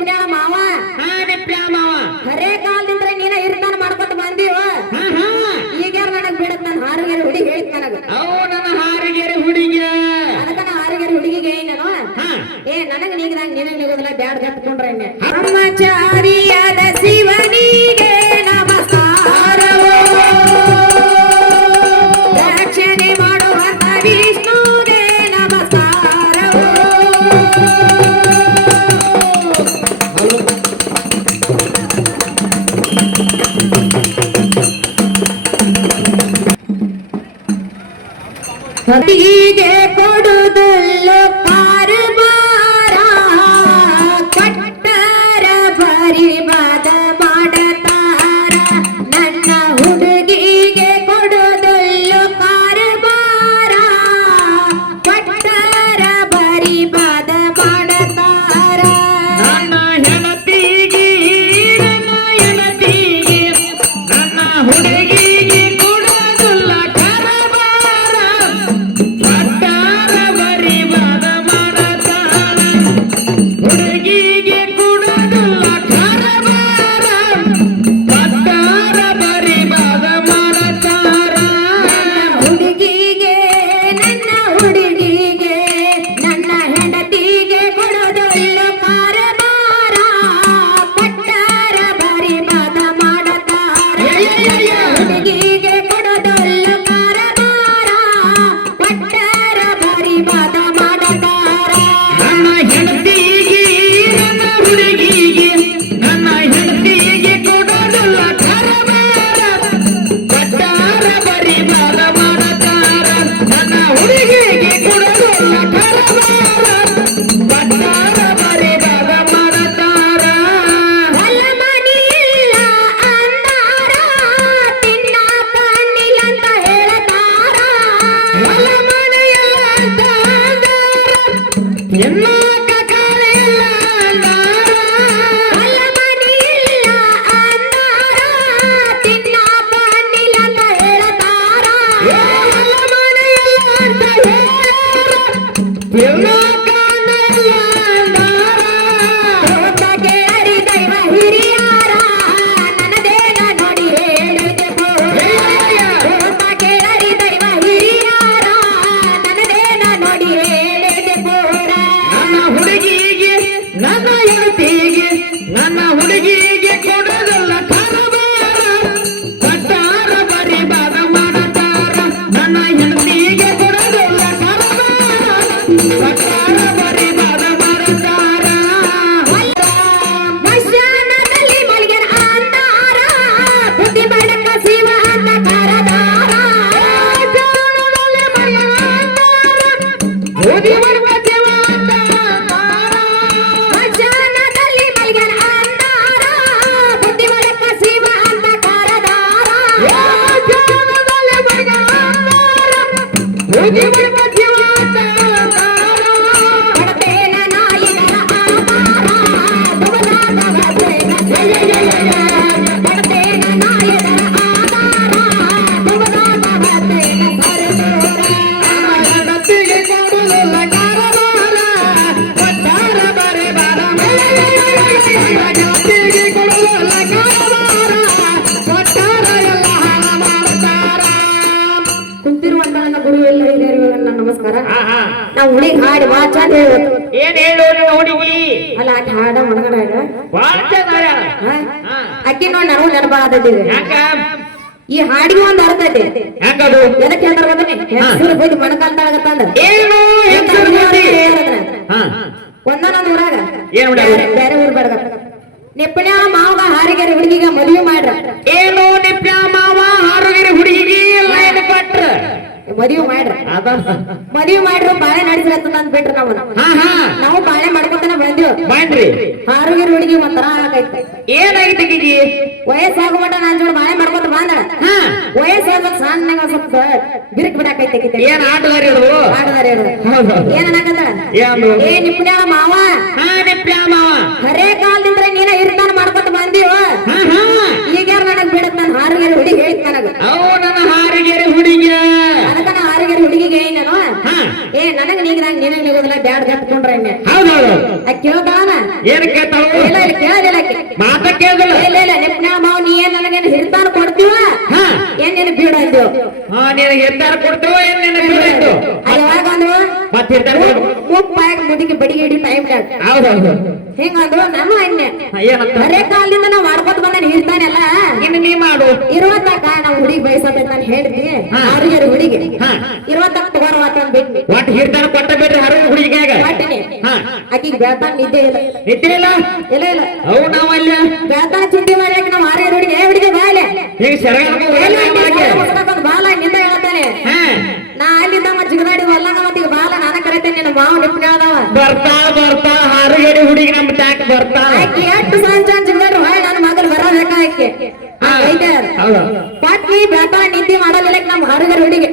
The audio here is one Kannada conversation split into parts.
ನಿಪ್ನ್ಯಾಳ ಮಾವ ನಿಪ್ನ್ಯಾಳ ಮಾವ ಹರೇ ಕಾಲದಿಂದ ನೀನ ಇರ್ತಾನ ಮಾಡ್ಕೊತ ಬಂದೀವ ಈಗ ನನಗ್ ಬಿಡತ್ ನನ್ನ ಹಾರಿಗೆರೆ ಹುಡುಗಿ ಹೇಳಿತ್ ನನಗ ನನ್ನ ಹಾರಿಗೆರೆ ಹುಡುಗಿ ಅದಕ್ಕ ನಾ ಹಾರಿಗೆರೆ ಹುಡುಗಿಗೆ ನಾನು ನನಗ ನೀಗದಂಗ ನೀನ ನಿಗೋದಿಲ್ಲ ಬ್ಯಾಡ್ ಕಟ್ಕೊಂಡ್ರೆ ಬ್ರಹ್ಮಚಾರಿಯಾದ ಶಿವನಿಗೆ ನಮಸ್ಕಾರವೋ ರಕ್ಷಣೆ ಮಾಡುವಂತ ವಿಷ್ಣುಗೆ ನಮಸ್ಕಾರವೋ ಹೀಗೆ ಕೊಡುದಲ್ಲ ಕಾರಬಾರ ಕಟ್ಟರ ಪರಿಮದ ಮಾಡತಾರ ನನ್ನ ಹುಡುಗಿಗೆ ಕೊಡುದಲ್ಲ ಕಾರಬಾರ ಕಟ್ಟರ ಪರಿಮದ ಮಾಡತಾರ ನನ್ನ ಹೆಣತಿಗೆ ನನ್ನ ಹುಡುಗಿಗೆ ಕೊಡುದಲ್ಲ ಕರಬಾರ ಕಟ್ಟಾರ ಪರಿಮದ ಮಾಡತಾರ ಹುಡುಗಿಗೆ ಕೊಡುದಲ್ಲ ಕರಬಾರ ಕಟ್ಟಾರ ಪರಿಮದ ಮಾಡತಾರ ಹುಡುಗಿಗೆ ನನ್ನ ಹುಡುಗಿಗೆ ನನ್ನ ಹೆಂಡತಿಗೆ ಕೊಡೋದಲ್ಲ ಕಾರಬಾರ ಕಟ್ಟಾರ ಪರಿಮದ ಮಾಡತಾರ ಹುಡುಗಿಗೆ ಕೊಡೋದಲ್ಲ ಕಾರಬಾರ ಕಟ್ಟಾರ ಪರಿಮದ ಮಾಡತಾರ ನನ್ನ ಹೆಂಡತಿಗೆ ನನ್ನ ಹುಡುಗಿಗೆ ನನ್ನ ಹೆಂಡತಿಗೆ ಕೊಡೋದಲ್ಲ ಕರಬಾರ ಕಟ್ಟಾರ ಪರಿಮದ ಮಾಡತಾರ ನನ್ನ ಹುಡುಗಿಗೆ ಕೊಡೋದಲ್ಲ ಕರಬಾರ ಕಟ್ಟಾರ ಪರಿಮದ ಮಾಡತಾರ ಹೊಲ ಮನಿಯಿಲ್ಲ ಅಂದಾರ ತಿನ್ನಾಕ ಹಣ್ಣಿಲ್ಲ ಅಂತ ಹೇಳ್ತಾರ ಹೊಲ ಮನೆಯಲ್ಲ ಅಂತ ಅಂದಾರ, ಎನ್ನಾಕ ಕಾಲಿಲ್ಲ ಅಂದಾರ. ಹೊಲ ಮನಿಯಿಲ್ಲ ಅಂದಾರ ತಿನ್ನಾಕ ಹಣ್ಣಿಲ್ಲ ಅಂತ ಹೇಳ್ತಾರ ಏ ಹೊಲ ಮನೆಯಲ್ಲ ಅಂತ ಹೇಳ್ಯಾರ, ಎನ್ನಾಕ ಕಾಲಿಲ್ಲ ಅಂದಾರ. ಹೋತ ಕೇಳರಿ ದೈವ ಹಿರಿಯಾರ ನನ್ನದೇನ ನೋಡಿ ಹೇಳಿದೆ ಹೋತ ಕೇಳರಿ ದೈವ ಹಿರಿಯಾರ ನನ್ನದೇನ ನೋಡಿ ಹೇಳಿದೆ ಪೋರ ನನ್ನ ಹುಡುಗಿಗೆ ನನ್ನ ಹೆಂಡತಿಗೆ ನನ್ನ ಹುಡುಗಿಗೆ ಕೊಡೋದಲ್ಲ ಕರಬಾರ ಕಟ್ಟಾರ ಪರಿಮದ ಮಾಡತಾರ ನನ್ನ ಹೆಂಡತಿಗೆ ಕೊಡೋದಲ್ಲ ಕರಬಾರ ಕಟ್ಟಾರ ಪರಿಮದ ಮಾಡತಾರ ಮಶಾನದಲ್ಲಿ ಮಲ್ಗೆನ ಅಂದಾರ ಬುದ್ಧಿ ಬಡಕ ಶಿವ ಅಂತ ಕರದಾರ ಓದಿ ಬರುವ ದೇವ ಅಂತ ಅಂದಾರ. ಮಶಾನದಲ್ಲಿ ಮಲ್ಗೆನ ಅಂದಾರ ಬುದ್ಧಿ ಬಡಕ ಶಿವ ಅಂತ ಕರದಾರ ಜಾನದಲ್ಲಿ ಮಗ ಅಂದಾರ, ಓದಿ ಬರುವ ದೇವ ಅಂತ ಅಂದಾರ. ಬಡತೇನ ನಾಯಿಗಳ ಆಧಾರ ದುಬದಾದ ಬಡತೇನ ಬಡತೇನ ನಾಯಿಗಳ ಆಧಾರ ದುಬದಾದ ಬಡತೇನ ಸರದೂರ ಹೆಂಡತಿಗೆ ಕೊಡುವುದಿಲ್ಲ ಕರಬಾರ ಕಟ್ಟಾರ ಪರಿಮದ ಹೆಂಡತಿಗೆ ಕೊಡುವುದಿಲ್ಲ ಕರಬಾರ ಕಟ್ಟಾರ ಎಲ್ಲ ಹಾಳ ಮಾಡ್ತಾರ. ಕುಂತಿರುವಂತ ನನ್ನ ಗುರು ಎಲ್ಲ ಹಿರಿಯರಿಗೂ ನನ್ನ ನಮಸ್ಕಾರ ನಾವು ಹುಡುಗಿ ಹಾಡಿ ಬಾ ಚಂದ ಹೇಳ್ಬೇಕು ಏನ್ ಹೇಳೋರು ಹುಡುಗಿ ಅಲ್ಲ ಆಟ ಹಾಡ ಮನಗಡ ಬಾಳ ಚೆನ್ನಾಗ ಅಕ್ಕಿ ನೋಡಿ ನನಗೂ ನೆನಪಾಗತ್ತಿದೆ ಯಾಕ ಈ ಹಾಡಿಗೆ ಒಂದು ಅರ್ಥ ಐತಿ ಹೆಂಗದು ಎದಕ್ಕೆ ಹೇಳ್ತಾರ ಗೊತ್ತೇನೆ ಹೆಸರು ಹೋಗಿ ಮಣಕಾಲ್ತಾಗತ್ತಂದ ಏನು ಹೆಂಗಸರು ನೋಡಿ ಒಂದೊಂದೊಂದು ಊರಾಗ ಏನ್ ಮಾಡ್ಯಾರ? ಬೇರೆ ಊರ್ ಬೇಡ ನಿಪ್ಪಣ್ಯಾಳ ಮಾವಗ ಹಾರಿಗೆರೆ ಹುಡುಗಿಗ ಮದುವೆ ಮಾಡ್ರ ಏನು ನಿಪ್ಪ ಮಾವ ಹಾರುಗಿರಿ ಹುಡುಗಿಗೆ ಲೈನ್ ಕೊಟ್ರ ಮದುವೆ ಮಾಡ್ರ ಅದ ಮದುವೆ ಮಾಡ್ರು ಬಾಳೆ ನಡೆಸಿರತ್ತ ಅಂದ್ ಬಿಟ್ರ ನಾವು ಬಾಳೆ ಮಾಡ್ಕೊತಾನ ಬಂದಿವ್ ಮಾಡ್ರಿ ಹಾರುಗೆರೆ ಹುಡುಗಿ ಒಂಥರ ಆಗೈತೆ ಏನಾಗಿತ್ತು ಗಿಗಿ ವಯಸ್ಸಾಗೋ ಮಟ ನಾನ್ ಜೋಡ ಬಾಳೆ ಮಾಡ್ಕೊತ ಬಂದಳ ವಯಸ್ಸಾಗ ಸಣ್ಣಗ ಸ್ವಲ್ಪ ಬಿರುಕ್ ಬಿಡಾಕೈತೆ ಏನ್ ಆಟಗಾರಿ ಅದು ಆಡದಾರೆ ಏನ್ ಅನ್ನಕಂದಳ ಏನು ಏ ನಿಪ್ಪಣ್ಯಾಳ ಮಾವ ನಿಪ್ಪ ಮಾವ ಹರೇ ಕಾಲದಿಂದ ನೀನ ಇರ್ತಾನ ಮಾಡ್ಕೊತ ಬಂದೀವ ಈಗ ನನಗ್ ಬಿಡತ್ ನನ್ ಹಾರುಗೆರೆ ಹುಡುಗಿ ಹೇಳಿತ್ ನನಗ ಅವು ನನ್ನ ಹಾರಿಗೆರೆ ಹುಡುಗಿ ಅದಕ್ಕ ನಾ ಹಾರುಗೆರೆ ಹುಡುಗಿಗೆ ನಾನು ನನಗ್ ನೀಗದಂಗ ನೀನ ನಿಗೋದಿಲ್ಲ ಬ್ಯಾಡ್ ಕಟ್ಕೊಂಡ್ರೆ ಹೌದೌದು ಕೇಳ್ತಾಳ ಏನ್ ಕೇಳ್ತಾಳು ಎಲ್ಲ ನೀನು ನಿರ್ಧಾರ ಕೊಡ್ತು ಏನ್ ನಿನ್ನ ಬಿಡಿತ್ತು ಯಾವಾಗಂದ್ರು ಮತ್ತೆ ನಿರ್ಧಾರ ಕೊಡು. ಮುಪ್ಪಾಗಿ ಮುದಿಗೆ ಬಡಿಗೆ ಹಿಡಿ ಟೈಮ್ ಹೌದೌದು ಹಿಂಗಂದ್ರು ನಾನು ಹಂಗೆ ಏನಂತ ಬರೇ ಕಾಲದಿಂದ ನಾವು ಮಾಡ್ಕೊತ ಬಂದ ಇರ್ತಾನೆಲ್ಲ ಇನ್ನು ನೀ ಮಾಡು ಇರುವತ್ತಾಕ ನಾವು ಹುಡುಗಿ ಬಯಸತ್ತೆ ನಾನು ಹೇಳಿದ್ವಿ ಆರಿಗೆ ಹುಡುಗಿ ಇರುವತ್ತಾಕ ತಗೋರವಾತ ಬಿಟ್ವಿ ಒಟ್ಟು ನಿರ್ಧಾರ ಕೊಟ್ಟ ಬಿಡ್ರಿ ಹರ ಹುಡುಗಿಗಾಗ ಆಕಿಗೆ ಬೆಳ್ತಾನ ನಿದ್ದೆ ಇಲ್ಲ ನಿದ್ದೆ ಇಲ್ಲ ಇಲ್ಲ ಇಲ್ಲ ಅವು ನಾವು ಅಲ್ಲಿ ಬೆಳ್ತಾನ ಚಿಂತೆ ಮಾಡ್ಯಾಕ ನಾವು ಆರಿಗೆ ಹುಡುಗಿ ಬಾಲೆ ಈಗ ಸೆರಗ ಬಾಲ ನಿಂದ ಹೇಳ್ತಾನೆ ನಾ ಅಲ್ಲಿಂದ ಜಿಗದಾಡಿ ಹೊಲ್ಲಂಗ ಮತ್ತೀಗ ಬಾಲ ನಾನ ಕರಿತೇನೆ ನಿನ್ನ ಮಾವ ನಿಪ್ಪ ಹೇಳ್ದವ ಬರ್ತಾ ಹಾರುಗಡಿ ಹುಡುಗಿ ನಮ್ಮ ಟ್ಯಾಕ್ ಬರ್ತಾ ಆಕಿ ಎಷ್ಟು ಸಂಚ ಜಿಗದಾಡ್ರು ಹೊಳ್ ನನ್ನ ಮಗಲ್ ಬರೋಬೇಕ ಆಕೆ ಪಟ್ನಿ ಬೆಳ್ತಾನ ನಿದ್ದೆ ಮಾಡಲಿಲ್ಲ ನಮ್ಮ ಹಾರುಗಡಿ ಹುಡುಗಿ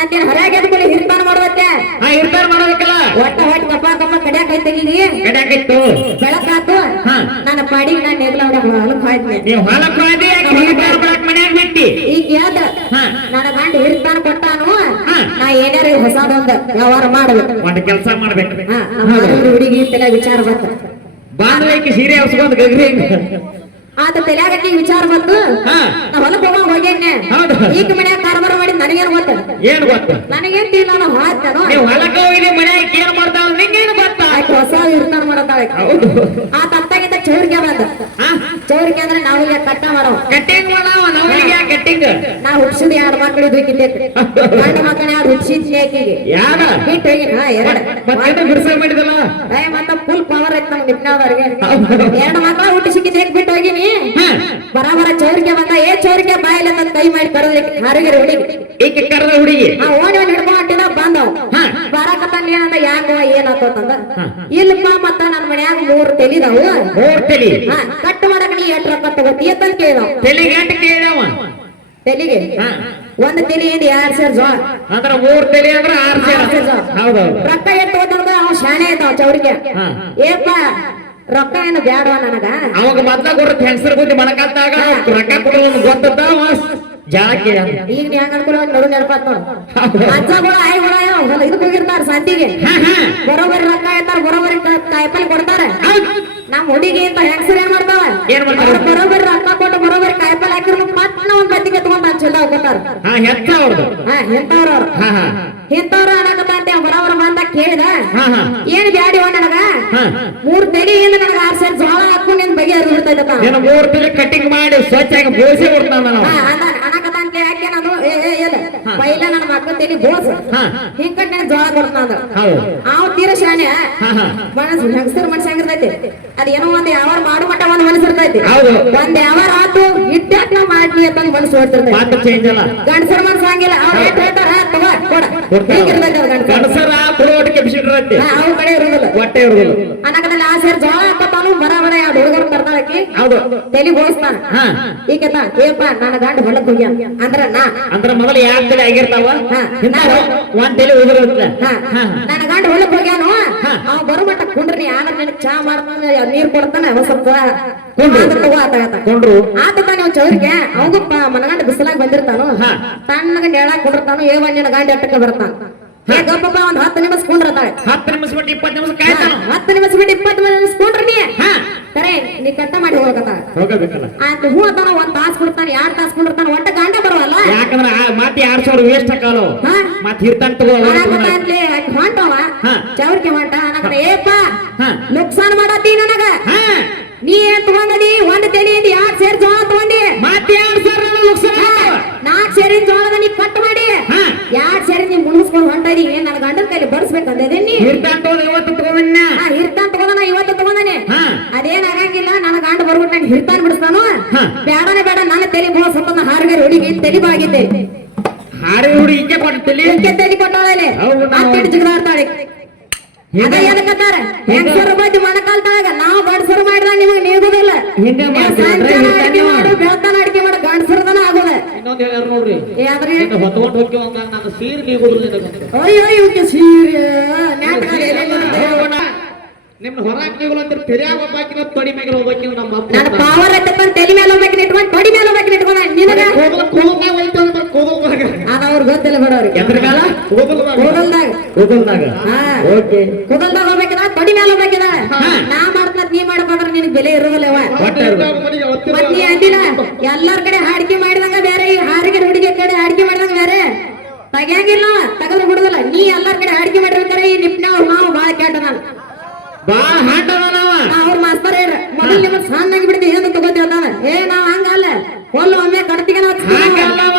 ಅಂತೇಳಿ ಹೊರಗೆ ಎದ್ಕೊಳ್ಳಿ ಹಿರ್ತಾನ ಮಾಡುವತ್ತೆ ನಿರ್ಧಾರ ಮಾಡೋದಕ್ಕಲ್ಲ ಒಟ್ಟ ಕಪ್ಪ ಕಡ್ಯಾಕ ಐತಗಿ ಕಡ್ಯಾಕಿತ್ತು ಬೆಳಕಾತು ನನ್ನ ಪಾಡಿಗೆ ನಾನು ನೆಗ್ಲ ಹೊಲಕ್ ಹಾಯ್ತೀನಿ ನೀವು ಹೊಲಕ್ ಹೋದಿ ಮನ್ಯಾಗ ಬಿಟ್ಟಿ ಈಗ ಯಾವ್ದ ನನ್ನ ಗಂಡ ಹಿರ್ತಾನ ಕೊಟ್ಟಾನು ನಾ ಏನಾರ ಹೊಸದೊಂದು ವ್ಯವಹಾರ ಮಾಡ್ಬೇಕು ಒಂದು ಕೆಲಸ ಮಾಡ್ಬೇಕು ಹುಡುಗಿ ತಲೆ ವಿಚಾರ ಬಂತ ಬಾಂಧವಕ್ಕೆ ಸೀರೆ ಹಸ್ಕೊಂಡ್ ಗಗ್ರಿ ಆತ ತಲೆಯಾಗಕ್ಕೆ ವಿಚಾರ ಬಂತು ನಾ ಹೊಲಕ್ ಹೋಗ್ಯಾನೆ ಈಗ ಮನ್ಯಾಗ ಕಾರ್ಬಾರ ಮಾಡಿ ನನಗೇನು ಗೊತ್ತ ಏನ್ ಗೊತ್ತ ನನಗೇನ್ ತಿಲ್ಲ ನಾವು ಹಾಕ್ತಾನೋ ನೀವು ಹೊಲಕ್ಕೆ ಹೋಗಿ ಮನ್ಯಾಗ ಏನ್ ಮಾಡ್ತಾವ ನಿಂಗೇನು ಗೊತ್ತ ಆಯ್ತು ಹೊಸ ಇರ್ತಾನ ಮಾಡತ್ತಾಳೆ ಆತ ಅತ್ತಾಗಿಂದ ಚೌರಿಕೆ ಬಂದ ಚೌರಿಕೆ ಅಂದ್ರೆ ನಾವೀಗ ಕಟ್ಟ ಮಾಡವ ಕಟ್ಟಿಂಗ್ ಮಾಡವ ನಾವೀಗ ಕಟ್ಟಿಂಗ್ ನಾ ಹುಡ್ಸಿದ್ 2 ಮಕ್ಕಳು ಬೇಕಿದ್ದೆ ಗಂಡ ಮಕ್ಕಳ 2 ಹುಡ್ಸಿದ್ನಿ ಆಕಿಗೆ ಯಾರ ಬಿಟ್ಟು ಹೋಗಿ ಎರಡು ಮತ್ತೆ ಬಿರ್ಸ ಮಾಡಿದಲ್ಲ ಮತ್ತ ಫುಲ್ ಪವರ್ ಐತ್ ನಮ್ ನಿಪ್ನಾದವ್ರಿಗೆ 2 ಮಕ್ಕಳ ಹುಟ್ಟಿಸಿಕಿದ್ದೆ ಬಿಟ್ಟು ಹೋಗಿನಿ ಬರಾಬರ ಚೌರಿಕೆ ಬಂದ ಚೌರಿಕೆ ಬಾಯಿಲ್ಲ ಅಂತ ಕೈ ಮಾಡಿ ಕರೆದ್ರಿ ಹಾರಿಗೆರೆ ಹುಡುಗಿ ಈಕೆ ಕರೆದ ಹುಡುಗಿ ಓಡಿ ಹಿಡ್ಕೊಂಡ ಬಂದವ್ ಬರಾಕತ್ತಾನ ಏನಂದ ಯಾಕ ಏನಾತಂದ ಇಲ್ಲಪ್ಪ ಮತ್ತ ನನ್ನ ಮನ್ಯಾಗ 3 ತೆಲಿದಾವು 3 ತೆಲಿ ಕಟ್ ಮಾಡಕ ನೀ ಎಷ್ಟು ರೊಕ್ಕ ತಗೋತಿ ಅಂತ ಕೇಳಿದವ್ ತೆಲಿಗೆ ಎಷ್ಟು ಕೇಳವ ತೆಲಿಗೆ ಒಂದು ತೆಲಿಯಿಂದ 2 ಸೇರ್ ಜೋಳ ಅಂದ್ರ 3 ತೆಲಿ ಅಂದ್ರ 6 ಸೇರ್ ಹೌದೌದು ರೊಕ್ಕ ಎಷ್ಟು ತಗೋತಂದ್ರ ಅವ್ ಶಾಣೆ ಐತಾವ ಚೌರಿಕೆ ಏಪ್ಪ ರೊಕ್ಕ ಏನು ಬ್ಯಾಡವ ನನಗ ಅವಾಗ ಮೊದ್ಲ ಕೊಡ್ರ ಹೆಂಗಸರ ಬುದ್ಧಿ ಮಣಕತ್ತಾಗ ರೊಕ್ಕ ಕೊಡೋದು ಗೊತ್ತದ ಜಾಕೆ ಈಗ ನೀ ಹೆಂಗ ಅನ್ಕೊಳ್ಳೋ ನಡು ನೆನಪಾತ್ ನೋಡು ಅಜ್ಜಗಳು ಆಯ್ಗಳು ಇದಕ್ಕೆ ಹೋಗಿರ್ತಾರ ಸಂತಿಗೆ ಬರೋಬರಿ ರೊಕ್ಕ ಇರ್ತಾರ ಬರೋಬರಿ ಕಾಯಿಪಲ್ಲೆ ಕೊಡ್ತಾರ ನಮ್ ಹುಡುಗಿ ಅಂತ ಹೆಂಗಸರು ಏನ್ ಮಾಡ್ತಾವ ಬರೋಬರಿ ರೊಕ್ಕ ಕೊಟ್ಟು ಬರೋಬರಿ ಕಾಯಿಪಲ್ಲೆ ಹಾಕಿದ್ರು ಪಟ್ನ ಒಂದ್ ಬತ್ತಿಗೆ ತಗೊಂಡ್ ಚಂದ ಹೋಗ್ತಾರ ಎಂತವ್ರ ಇಂಥವ್ರು ಅನ್ನಕತ್ತ ಅಂತ ಬರೋಬರ ಬಂದ ಕೇಳಿದ ಏನ್ ಬ್ಯಾಡಿ ನನಗ 3 ತೆಲಿಯಿಂದ ನನಗ 6 ಸೇರ್ ಜೋಳ ಹಾಕೊಂಡು ನಿನ್ ಬಗೆ ಹರಿಬಿಡ್ತೈತಪ್ಪ 3 ತೆಲಿ ಕಟಿಂಗ್ ಮಾಡಿ ಸ್ವಚ್ಛಾಗಿ ಬೋಸಿ ಕೊಡ್ತಾನ ಅನ್ನಕತ್ತ ಅಂತ ಯಾಕೆ ನಾನು ಪೈಲ ನನ್ನ ಮಕ್ಕಳ ತೆಲಿ ಬೋಸ್ ಹಿಂಕಟ್ ನನ್ ಜೋಳ ಕೊಡ್ತಾನ ಅವ್ ತೀರ ಶಾನೆ ಮನಸ್ ಹೆಂಗಸರ ಮನಸ್ಸು ಹೆಂಗಿರ್ತೈತಿ ಅದ್ ಏನೋ ಒಂದ್ ಯಾವಾರ ಮಾಡು ಮಟ್ಟ ಒಂದ್ ಮನಸ್ಸಿರ್ತೈತಿ ಒಂದ್ ಯಾವಾರ ಆತು ಇಟ್ಟಾಕ ನಾವ್ ಮಾಡ್ಲಿ ಅಂತ ಮನಸ್ಸು ಓಡ್ತಿರ್ತೈತಿ ಗಂಡಸರ ಮನಸ್ಸು ಹಂಗಿಲ್ಲ ಅವ್ರ ಏನ್ ಹೇಳ್ತಾರ ತಗೋ ಕೊಡ ಹಿಂಗಿರ್ತೈತಿ ಅದ್ ಗಂಡಸರ ಕೊಡೋಟಿಗೆ ಬಿಸಿಟ್ಟಿರತ್ತೆ ಅವ್ರ ಕಡೆ ಇರೋದಿಲ್ಲ ಹೊಟ್ಟೆ ಇರೋದಿಲ್ಲ ಅನ್ನಕದಲ್ಲಿ ಆ ಸೇರ್ ಜೋಳ ಹಾಕತ್ತಾನು ಬರ ಎರಡು ಹುಡುಗರು ತರ್ತಾಳಕಿ ತೆಲಿ ಬೋಳಿಸ್ತಾನ ಈಕೆತ ಏಪ್ಪ ನನ್ನ ಗಂಡ ಹೊಲಕ್ ಹೋಗ್ಯ ಅಂದ್ರ ಮೊದಲು 2 ತೆಲಿ ಆಗಿರ್ತಾವ ಒಂದ್ ತೆಲಿ ಉದುರುತ್ತೆ ನನ್ನ ಗಂಡ ಹೊಲಕ್ ಹೋಗ್ಯಾನು ಅವ್ ಬರೋ ಮಟ್ಟ ಕುಂಡ್ರಿ ಆನ ನನಗ್ ಚಾ ಮಾಡ್ತಾನ ನೀರ್ ಕೊಡ್ತಾನ ಒಂದ್ ಸ್ವಲ್ಪ ಆತ ನೀವು ಚೌರಿಕೆ ಅವಂಗಪ್ಪ ಮನಗಂಡ ಬಿಸಿಲಾಗ ಬಂದಿರ್ತಾನು ತಣ್ಣಗ ನೆಳಾಗ ಕುಂಡಿರ್ತಾನು ಏವ ನಿನ್ನ ಗಂಡ ಎಟ್ಟಕ್ಕೆ ಬರ್ತಾನ ಗಪ್ಪಪ್ಪ ಒಂದ್ 10 ನಿಮಿಷ ಕುಂಡ್ರತಾಳೆ 10 ನಿಮಿಷ ಬಿಟ್ಟು 20 ನಿಮಿಷ ಕಾಯ್ತಾನ 10 ನಿಮಿಷ ಬಿಟ್ಟು 20 ನಿಮಿಷ ಕುಂಡ್ರಿ ನೀ ಕರೆ ನೀ ಕಟ್ಟ ಮಾಡಿ ಹೋಗಬೇಕಲ್ಲ ಆತ ಹೂ ಅತಾನ 1 ತಾಸು ಕೊಡ್ತಾನ 2 ತಾಸು ಕುಂಡಿರ್ತಾನ ಒಟ್ಟ ಗಂಡ ಬರವಲ್ಲ ಯಾಕಂದ್ರ ಮತ್ತೆ 2,000 ವೇಸ್ಟ್ ಹಾಕಲ್ಲ ಮತ್ತೆ ಹಿರ್ತಾನ ಹೊಂಟವ ಚೌರಿಕೆ ಹೊಂಟ ನನಗ ಏಪ್ಪ ನುಕ್ಸಾನ್ ಮಾಡತ್ತಿ ನನಗ ನೀ ಏನ್ ತಗೊಂಡಿ 1 ತೆಲಿಯಿಂದ 2 ಸೇರ್ ಜೋಳ ತಗೊಂಡಿ ಮತ್ತೆ 2 ಸೇರ್ ನುಕ್ಸಾನ 4 ಸೇರಿನ ಜೋಳದ ನೀ ಕಟ್ ಮಾಡಿ 2 ಸೇರಿ ನೀ ಮುಗಿಸ್ಕೊಂಡು ಹೊಂಟದಿ ನನ್ನ ಗಂಡನ ಕೈಲಿ ಬಡಿಸ್ಬೇಕಂದೇ ನೀ ಹಿರ್ತಾನ ಇವತ್ತು ತಗೊಂಡ ಹಿರ್ತಾನ ತಗೊಂಡ ಇವತ್ತು ತಗೊಂಡನೆ ಅದೇನ್ ಆಗಂಗಿಲ್ಲ ನನ್ನ ಗಂಡ ಬರ್ಬಿಟ್ಟು ನಾನು ಹಿರ್ತಾನ ಬಿಡಿಸ್ತಾನು ಬೇಡನೆ ಬೇಡ ನನ್ನ ತೆಲಿ ಬೋಳ ಸತ್ತ ಹಾರಿಗೆರೆ ಹುಡುಗಿ ತೆಲಿ ಬಾಗಿದ್ದೆ ಹಾರಿ ಹುಡುಗಿ ಕೊಟ್ಟಲಿ ತೆಲಿ ಕೊಟ್ಟಾಳೆ ಜಿಗದಾಡ್ತಾಳೆ ಅದ ಏನಕ್ಕತ್ತಾರ ಹೆಂಗಸರು ಬಡ್ಡಿ ಮಣಕಾಲ್ತಾಗ ನಾವು ಗಂಡಸರು ಮಾಡಿದಾಗ ನಿಮಗೆ ನೀಗುದಿಲ್ಲ ಬೆಳತಾನ ಅಡಿಕೆ ಮಾಡ ಗಂಡಸರದನ ಆಗೋದ ಇನ್ನೊಂದ್ ಹೇಳ್ಯಾರ ನೋಡ್ರಿ ಹೊತ್ಕೊಂಡ್ ಹೋಗಿ ನಾನು ಸೀರೆ ನೀಗುದಿಲ್ಲ ಅಯ್ಯೋ ಇವಕ್ಕೆ ಸೀರೆ ನಿಮ್ನ ಹೊರಾಕಿಗಳು ಅಂದ್ರೆ ತೆರಿಯಾಗ ಹೋಗ್ಬೇಕಿನ ತೊಡಿ ಮೇಲೆ ಹೋಗ್ಬೇಕಿನ ನಮ್ಮ ಅಪ್ಪ ನನ್ನ ಪವರ್ ಐತಪ್ಪ ತಲೆ ಮೇಲೆ ಹೋಗ್ಬೇಕಿನ ಇಟ್ಕೊಂಡು ತೊಡಿ ಮೇಲೆ ಹೋಗ್ಬೇಕಿನ ಇಟ್ಕೊಂಡ ನಿನಗ ಕೂದಲ್ದಾಗ ಹೋಯ್ತು ಅಂತ ಕೂದಲ್ದಾಗ ಅದ ಅವ್ರ ಗೊತ್ತಿಲ್ಲ ಬರೋರಿಗೆ ಎದ್ರ ಮೇಲ ಕೂದಲ್ದಾಗ ಓಕೆ ಕೂದಲ್ದಾಗ ಹೋಗ್ಬೇಕಿದ ತೊಡಿ ಮೇಲೆ ಹೋಗ್ಬೇಕಿದ ನಾ ಮಾಡ್ತಾನ ನೀ ಮಾಡಕೊಂಡ್ರೆ ನಿನಗೆ ಬೆಲೆ ಇರೋದಿಲ್ಲವ ಮತ್ ನೀ ಅಂದಿನ ಎಲ್ಲಾರ ಕಡೆ ಹಾಡಿಕೆ ಮಾಡಿದಂಗ ಬೇರೆ ಈ ಹಾರಿಗೆರೆ ಹುಡುಗಿ ಕಡೆ ಹಾಡಿಕೆ ಮಾಡಿದಂಗ ಬೇರೆ ತೆಗಿಯಂಗಿಲ್ಲ ತೆಗೆದ್ರೆ ಬಿಡುದಿಲ್ಲ ನೀ ಎಲ್ಲಾರ ಕಡೆ ಅಡಿಗೆ ಮಾಡಿರ್ತಾರೆ ಈ ನಿಪ್ನಾವ್ ನಾವು ಬಾಳ ಕೆಟ್ಟ ನಾನು ಬಾಳ ಹಾಟದ ನಾವ ಅವ್ರ ಮಾಸ್ತರ್ ಹೇಳ್ರ ಮೊದಲು ನಿಮ್ಮನ್ನ ಸಣ್ಣಾಗಿ ಬಿಡ್ತೀವಿ ಏನು ತಗೋತೀವಿ ಅಂತಾನ ಏ ನಾವ್ ಹಂಗಲ್ಲ ಹೊಲ್ಲು ಒಮ್ಮೆ ಕಡ್ತಿಗೆ ನಾವು ಹಾಗಲ್ಲವ